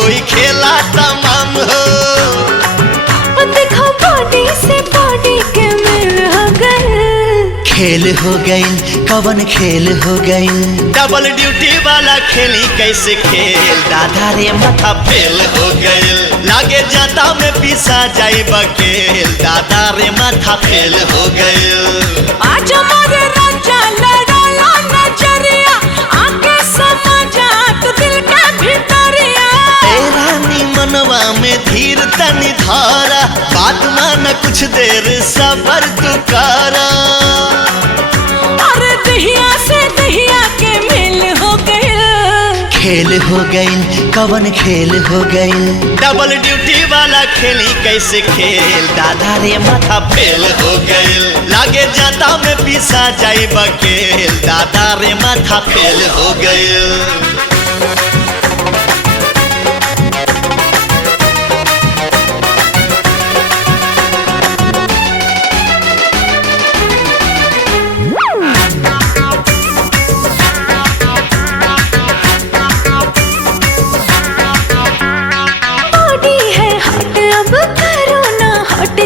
होई खेला तमाम हो। देखो बॉडी से बॉडी के मेल हो गए। खेल हो गई कवन खेल हो गई। डबल ड्यूटी वाला खेली कैसे खेल दादा रे माथा फेल हो गई। लागे जाता में पिसा जाई बकेल दादा रे माथा फेल हो गई। आज हमारे राजा लड़ाला नजरिया आके समझा तू दिल के भीतरिया। रानी मनवा में धीर तनी धारा बात मान कुछ देर सबर तू करा। अरे दहिया से दहिया के मेल हो गए। खेल हो गई कवन खेल हो गई। डबल ड्यूटी वाला खेली कैसे खेल दादा रे माथा फेल हो गई। लागे जाता में पिसा जाई बकेल दादा रे माथा फेल हो गई।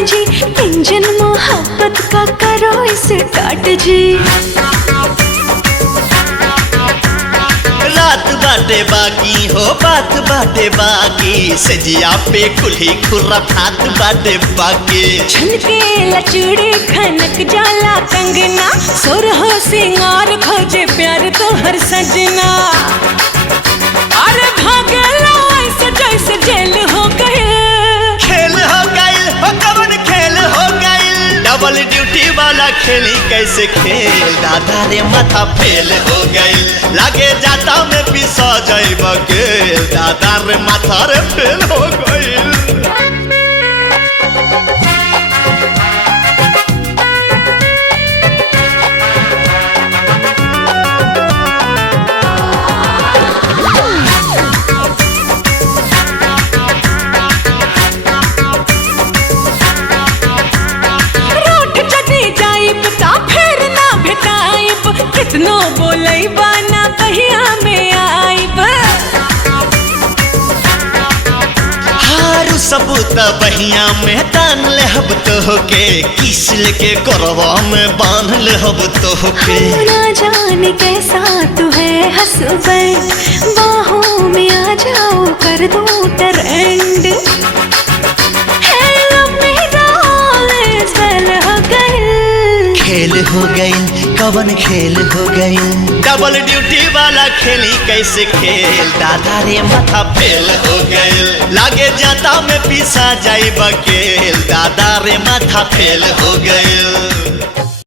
जी इंजन मोहब्बत का करो इसे स्टार्ट जी। रात बाटे बाकी हो बात बाटे बाकी सजिया पे कुल्ही खुर्रा फात बाटे बाकी। छनके लचूड़े खनक जाला कंगना सुर हो सिंगार खोजे प्यार तो हर सजना। अरे भागला ऐसे जैसे जेल हो गए। डबल ड्यूटी वाला खेली कैसे खेल दादा रे माथा फेल हो गई। लागे जाता में पिसा जाई बकेल दादा रे माथा रे फेल हो गई। कितनो बोलई बाना कहिया में आईब। हारू सबूत बहिया में तान ले हब तो होके किस लेके करवा में बांध ले हब तो होके। ना जाने कैसा तू है हसबैंड बाहों में आ जाओ कर दो ट्रेंड। खेल हो गई कवन खेल हो गई। डबल ड्यूटी वाला खेली कैसे खेल दादा रे माथा फेल हो गई। लागे जाता में पिसा जाई बकेल दादा रे माथा फेल हो गई।